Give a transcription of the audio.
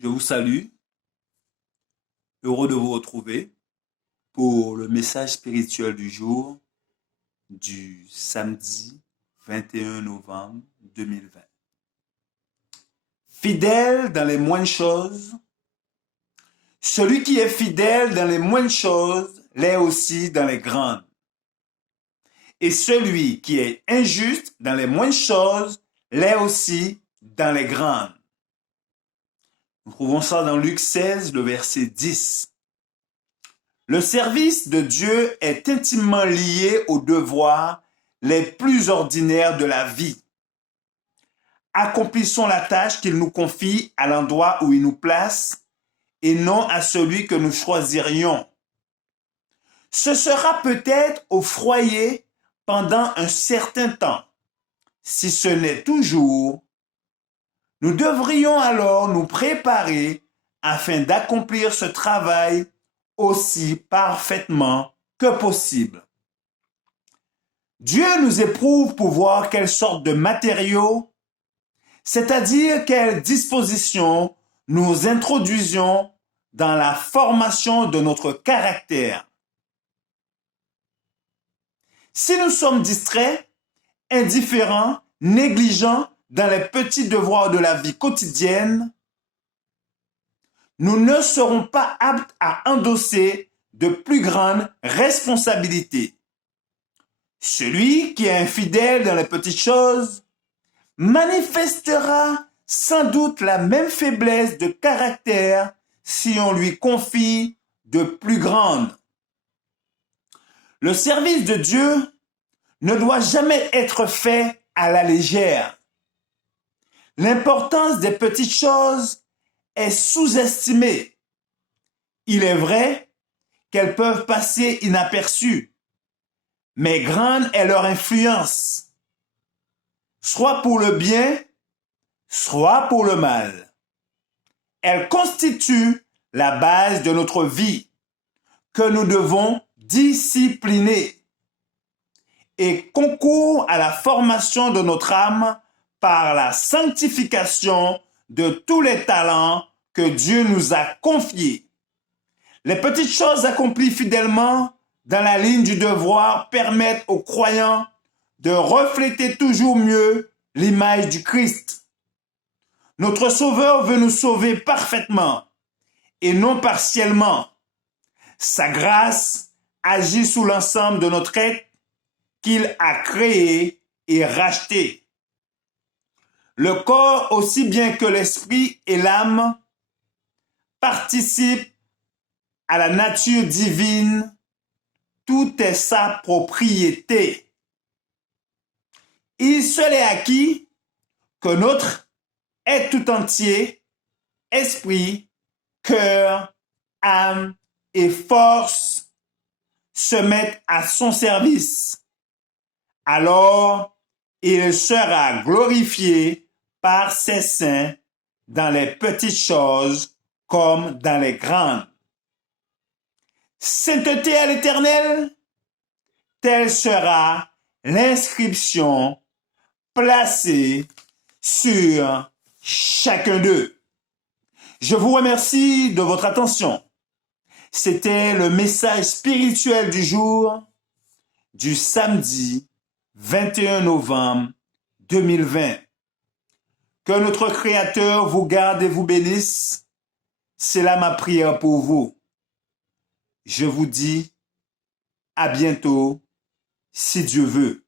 Je vous salue, heureux de vous retrouver pour le message spirituel du jour du samedi 21 novembre 2020. Fidèle dans les moindres choses, celui qui est fidèle dans les moindres choses l'est aussi dans les grandes. Et celui qui est injuste dans les moindres choses l'est aussi dans les grandes. Nous trouvons ça dans Luc 16, le verset 10. Le service de Dieu est intimement lié aux devoirs les plus ordinaires de la vie. Accomplissons la tâche qu'il nous confie à l'endroit où il nous place et non à celui que nous choisirions. Ce sera peut-être au foyer pendant un certain temps. Si ce n'est toujours, nous devrions alors nous préparer afin d'accomplir ce travail aussi parfaitement que possible. Dieu nous éprouve pour voir quelle sorte de matériaux, c'est-à-dire quelles dispositions nous introduisions dans la formation de notre caractère. Si nous sommes distraits, indifférents, négligents dans les petits devoirs de la vie quotidienne, nous ne serons pas aptes à endosser de plus grandes responsabilités. Celui qui est infidèle dans les petites choses manifestera sans doute la même faiblesse de caractère si on lui confie de plus grandes. Le service de Dieu ne doit jamais être fait à la légère. L'importance des petites choses est sous-estimée. Il est vrai qu'elles peuvent passer inaperçues, mais grande est leur influence, soit pour le bien, soit pour le mal. Elles constituent la base de notre vie que nous devons discipliner et concourent à la formation de notre âme par la sanctification de tous les talents que Dieu nous a confiés. Les petites choses accomplies fidèlement dans la ligne du devoir permettent aux croyants de refléter toujours mieux l'image du Christ. Notre Sauveur veut nous sauver parfaitement et non partiellement. Sa grâce agit sous l'ensemble de notre être qu'il a créé et racheté. Le corps, aussi bien que l'esprit et l'âme, participent à la nature divine. Tout est sa propriété. Il seul est acquis que notre être tout entier, esprit, cœur, âme et force, se mettent à son service. Alors, il sera glorifié par ses saints dans les petites choses comme dans les grandes. Sainteté à l'Éternel, telle sera l'inscription placée sur chacun d'eux. Je vous remercie de votre attention. C'était le message spirituel du jour du samedi 21 novembre 2020. Que notre Créateur vous garde et vous bénisse. C'est là ma prière pour vous. Je vous dis à bientôt, si Dieu veut.